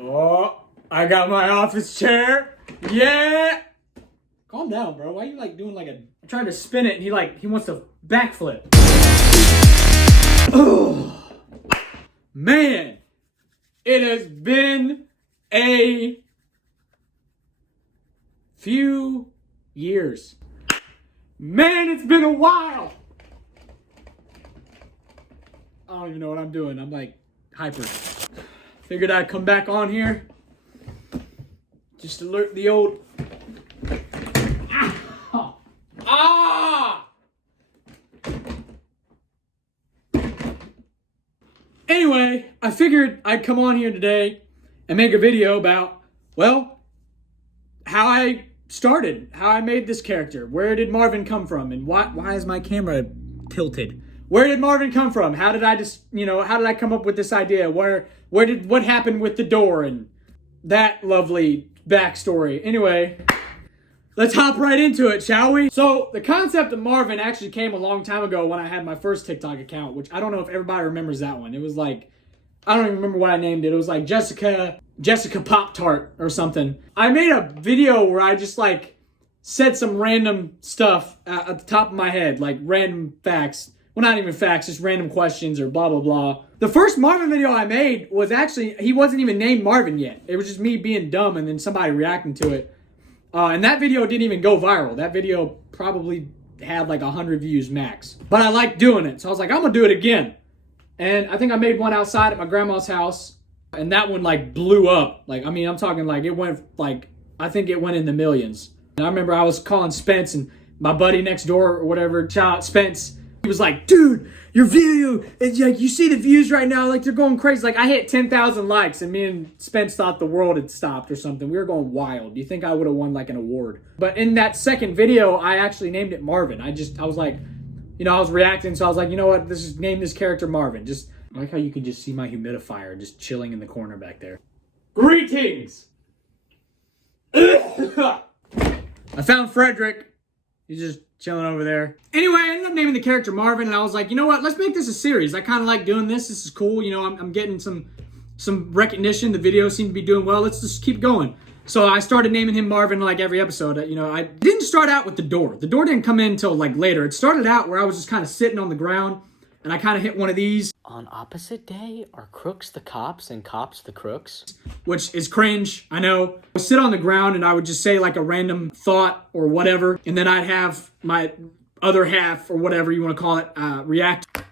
Oh, I got my office chair. Yeah. Calm down, bro. Why are you like doing like a... I'm trying to spin it and he wants to backflip. Oh, man. It has been a few years. Man, it's been a while. I don't even know what I'm doing. I'm like hyper. Figured I'd come back on here. Just alert the old... Ah! Anyway, I figured I'd come on here today and make a video about, well, how I started, how I made this character. Where did Marvin come from? And why is my camera tilted? Where did Marvin come from? How did I just, how did I come up with this idea? What happened with the door and that lovely backstory? Anyway, let's hop right into it, shall we? So the concept of Marvin actually came a long time ago when I had my first TikTok account, which I don't know if everybody remembers that one. It was like, I don't even remember what I named it. It was like Jessica Pop-Tart or something. I made a video where I just like said some random stuff at the top of my head, like random facts. Well, not even facts, just random questions or blah, blah, blah. The first Marvin video I made was actually, he wasn't even named Marvin yet. It was just me being dumb and then somebody reacting to it. And that video didn't even go viral. That video probably had like 100 views max. But I liked doing it. So I was like, I'm gonna do it again. And I think I made one outside at my grandma's house. And that one like blew up. Like, I mean, I'm talking like it went like, I think it went in the millions. And I remember I was calling Spence and my buddy next door or whatever, shout out Spence. He was like, dude, your video, it's like, you see the views right now, like they're going crazy. Like I hit 10,000 likes and me and Spence thought the world had stopped or something. We were going wild. Do you think I would have won like an award? But in that second video, I actually named it Marvin. I was like, I was reacting. So I was like, you know what? Name this character Marvin. Just I like how you can just see my humidifier just chilling in the corner back there. Greetings. I found Frederick. He's just chilling over there. Anyway, I ended up naming the character Marvin, and I was like, you know what? Let's make this a series. I kind of like doing this. This is cool. I'm getting some recognition. The videos seem to be doing well. Let's just keep going. So I started naming him Marvin like every episode. I didn't start out with the door. The door didn't come in until like later. It started out where I was just kind of sitting on the ground, and I kind of hit one of these. On opposite day, are crooks the cops and cops the crooks? Which is cringe, I know. I would sit on the ground and I would just say like a random thought or whatever. And then I'd have my other half or whatever you want to call it react.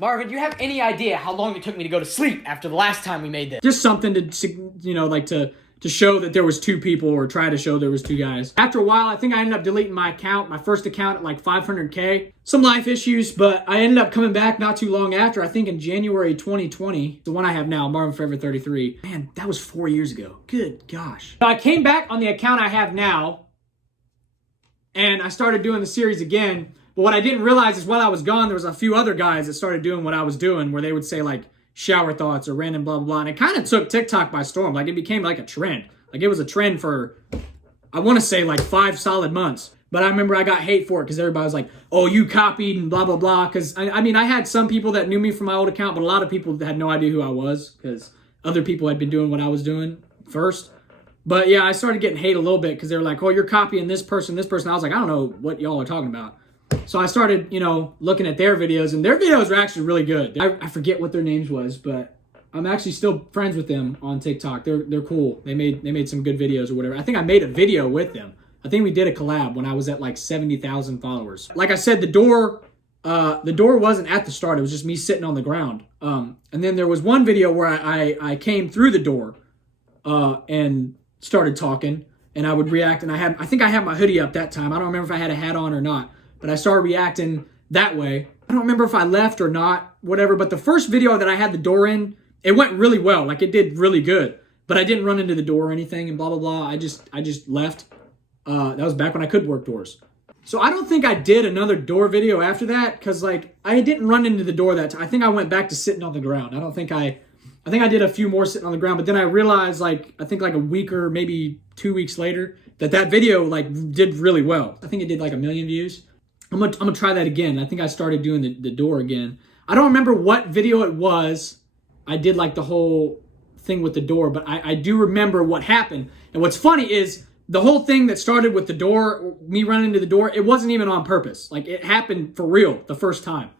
Marvin, do you have any idea how long it took me to go to sleep after the last time we made this? Just something to, like to show that there was two people or try to show there was two guys. After a while, I think I ended up deleting my account, my first account at like 500K. Some life issues, but I ended up coming back not too long after, I think in January 2020. The one I have now, Marvin Forever 33. Man, that was 4 years ago. Good gosh. I came back on the account I have now, and I started doing the series again. But what I didn't realize is while I was gone, there was a few other guys that started doing what I was doing, where they would say like, shower thoughts or random blah, blah, blah. And it kind of took TikTok by storm. Like it became like a trend. Like it was a trend for, I want to say like 5 solid months. But I remember I got hate for it because everybody was like, oh, you copied and blah, blah, blah. Because I mean, I had some people that knew me from my old account, but a lot of people had no idea who I was because other people had been doing what I was doing first. But yeah, I started getting hate a little bit because they were like, oh, you're copying this person, this person. I was like, I don't know what y'all are talking about. So I started, looking at their videos, and their videos were actually really good. I forget what their names was, but I'm actually still friends with them on TikTok. They're cool. They made some good videos or whatever. I think I made a video with them. I think we did a collab when I was at like 70,000 followers. Like I said, the door wasn't at the start. It was just me sitting on the ground. And then there was one video where I came through the door and started talking, and I would react. And I think I had my hoodie up that time. I don't remember if I had a hat on or not. But I started reacting that way. I don't remember if I left or not, whatever. But the first video that I had the door in, it went really well. Like it did really good. But I didn't run into the door or anything and blah, blah, blah. I just left. That was back when I could work doors. So I don't think I did another door video after that because like I didn't run into the door that time. I think I went back to sitting on the ground. I think I did a few more sitting on the ground. But then I realized like, I think like a week or maybe 2 weeks later that video like did really well. I think it did like 1 million views. I'm gonna try that again. I think I started doing the door again. I don't remember what video it was. I did like the whole thing with the door, but I do remember what happened. And what's funny is the whole thing that started with the door, me running into the door, it wasn't even on purpose. Like, it happened for real the first time.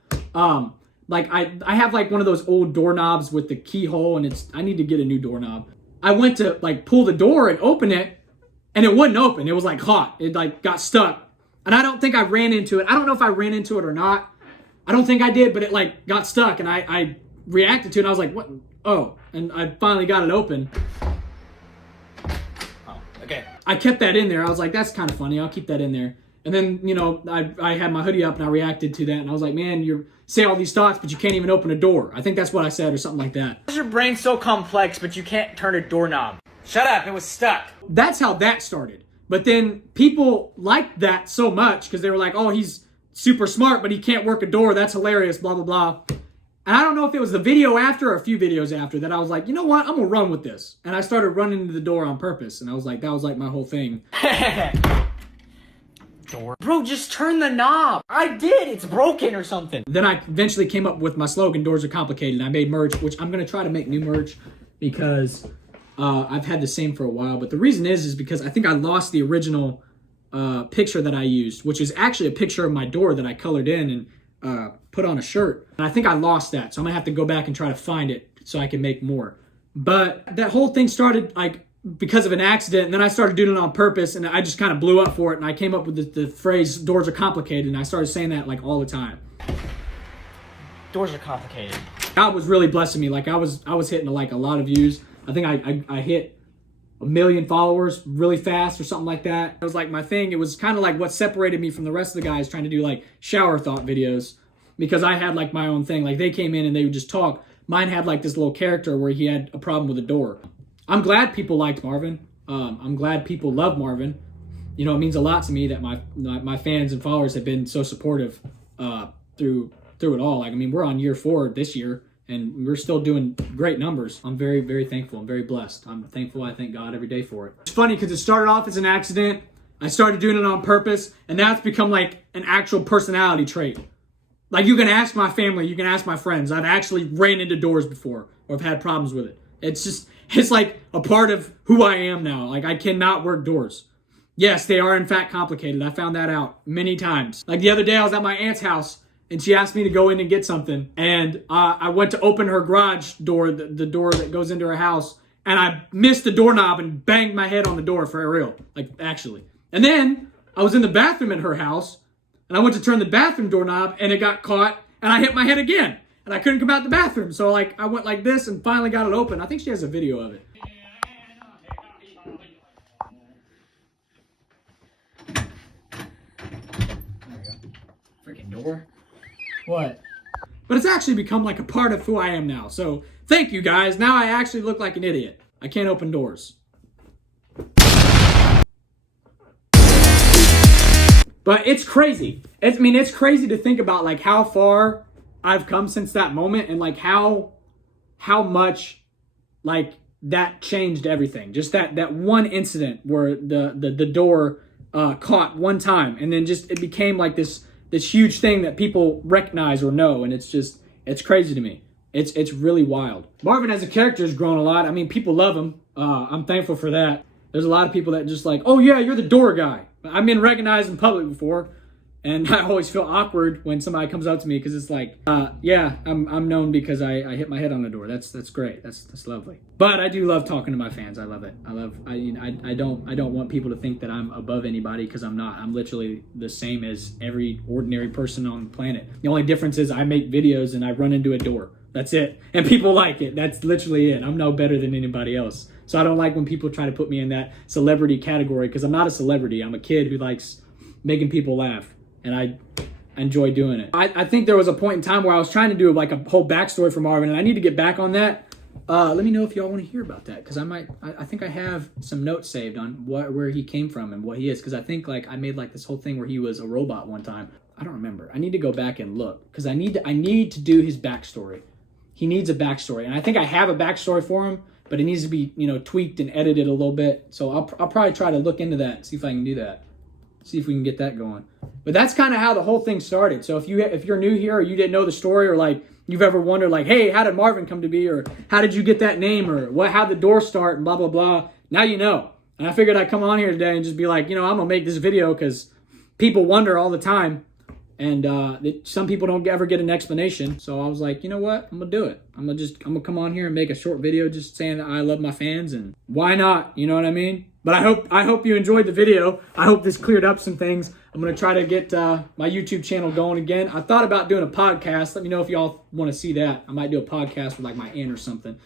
Like, I have like one of those old doorknobs with the keyhole, and I need to get a new doorknob. I went to like pull the door and open it, and it wouldn't open. It was like hot. It like got stuck. And I don't think I ran into it. I don't know if I ran into it or not. I don't think I did, but it like got stuck, and I reacted to it, and I was like, what? Oh, and I finally got it open. Oh, okay. I kept that in there. I was like, that's kind of funny. I'll keep that in there. And then, you know, I had my hoodie up, and I reacted to that, and I was like, man, you say all these thoughts, but you can't even open a door. I think that's what I said, or something like that. Why is your brain so complex, but you can't turn a doorknob? Shut up, it was stuck. That's how that started. But then people liked that so much because they were like, oh, he's super smart, but he can't work a door. That's hilarious, blah, blah, blah. And I don't know if it was the video after or a few videos after that I was like, you know what? I'm going to run with this. And I started running into the door on purpose. And I was like, that was like my whole thing. Door. Bro, just turn the knob. I did. It's broken or something. Then I eventually came up with my slogan, doors are complicated. I made merch, which I'm going to try to make new merch because I've had the same for a while. But the reason is because I think I lost the original picture that I used, which is actually a picture of my door that I colored in and put on a shirt. And I think I lost that. So I'm going to have to go back and try to find it so I can make more. But that whole thing started like because of an accident, and then I started doing it on purpose, and I just kind of blew up for it, and I came up with the phrase, doors are complicated, and I started saying that like all the time. Doors are complicated. God was really blessing me. Like I was hitting like a lot of views. I think I hit 1 million followers really fast or something like that. It was like my thing. It was kind of like what separated me from the rest of the guys trying to do like shower thought videos, because I had like my own thing. Like they came in and they would just talk. Mine had like this little character where he had a problem with a door. I'm glad people liked Marvin. I'm glad people love Marvin. You know, it means a lot to me that my fans and followers have been so supportive through it all. Like, I mean, we're on year 4 this year, and we're still doing great numbers. I'm very, very thankful. I'm very blessed. I'm thankful. I thank God every day for it. It's funny because it started off as an accident. I started doing it on purpose, and now it's become like an actual personality trait. Like, you can ask my family, you can ask my friends. I've actually ran into doors before, or I've had problems with it. It's like a part of who I am now. Like, I cannot work doors. Yes, they are in fact complicated. I found that out many times. Like the other day, I was at my aunt's house, and she asked me to go in and get something. And I went to open her garage door, the door that goes into her house, and I missed the doorknob and banged my head on the door for real, like actually. And then I was in the bathroom at her house, and I went to turn the bathroom doorknob, and it got caught, and I hit my head again. And I couldn't come out the bathroom. So like I went like this and finally got it open. I think she has a video of it. There we go. Freaking door. What? But it's actually become like a part of who I am now. So thank you guys. Now I actually look like an idiot. I can't open doors. But it's crazy. It's crazy to think about like how far I've come since that moment, and like how much like that changed everything. Just that one incident where the door caught one time, and then just it became like this huge thing that people recognize or know, and it's crazy to me. It's really wild. Marvin as a character has grown a lot. I mean, people love him. I'm thankful for that. There's a lot of people that just like, oh yeah, you're the door guy. I've been recognized in public before, and I always feel awkward when somebody comes up to me because it's like, yeah, I'm known because I hit my head on the door. That's great. That's lovely. But I do love talking to my fans. I love it. I don't want people to think that I'm above anybody, because I'm not. I'm literally the same as every ordinary person on the planet. The only difference is I make videos and I run into a door. That's it. And people like it. That's literally it. I'm no better than anybody else. So I don't like when people try to put me in that celebrity category, because I'm not a celebrity. I'm a kid who likes making people laugh, and I enjoy doing it. I think there was a point in time where I was trying to do like a whole backstory for Marvin, and I need to get back on that. Let me know if y'all want to hear about that, because I think I have some notes saved on where he came from and what he is, because I think like I made like this whole thing where he was a robot one time. I don't remember. I need to go back and look, because I need to do his backstory. He needs a backstory, and I think I have a backstory for him, but it needs to be, tweaked and edited a little bit. So I'll probably try to look into that, see if I can do that. See if we can get that going. But that's kind of how the whole thing started. So if you're new here, or you didn't know the story, or like you've ever wondered, like, hey, how did Marvin come to be? Or how did you get that name? Or how'd the door start? And blah, blah, blah. Now you know. And I figured I'd come on here today and just be like, I'm going to make this video because people wonder all the time. And some people don't ever get an explanation. So I was like, you know what? I'm going to do it. I'm going to come on here and make a short video just saying that I love my fans. And why not? You know what I mean? But I hope you enjoyed the video. I hope this cleared up some things. I'm going to try to get my YouTube channel going again. I thought about doing a podcast. Let me know if y'all want to see that. I might do a podcast with like my aunt or something.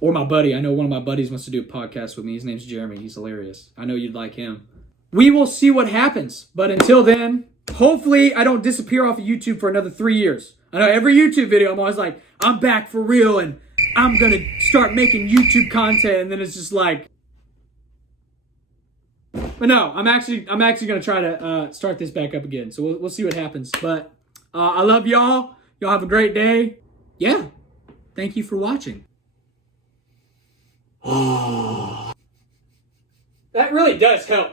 Or my buddy. I know one of my buddies wants to do a podcast with me. His name's Jeremy. He's hilarious. I know you'd like him. We will see what happens. But until then, hopefully I don't disappear off of YouTube for another 3 years. I know every YouTube video I'm always like, I'm back for real and I'm going to start making YouTube content. And then it's just like, but no, I'm actually going to try to start this back up again. So we'll see what happens. But I love y'all. Y'all have a great day. Yeah. Thank you for watching. That really does help.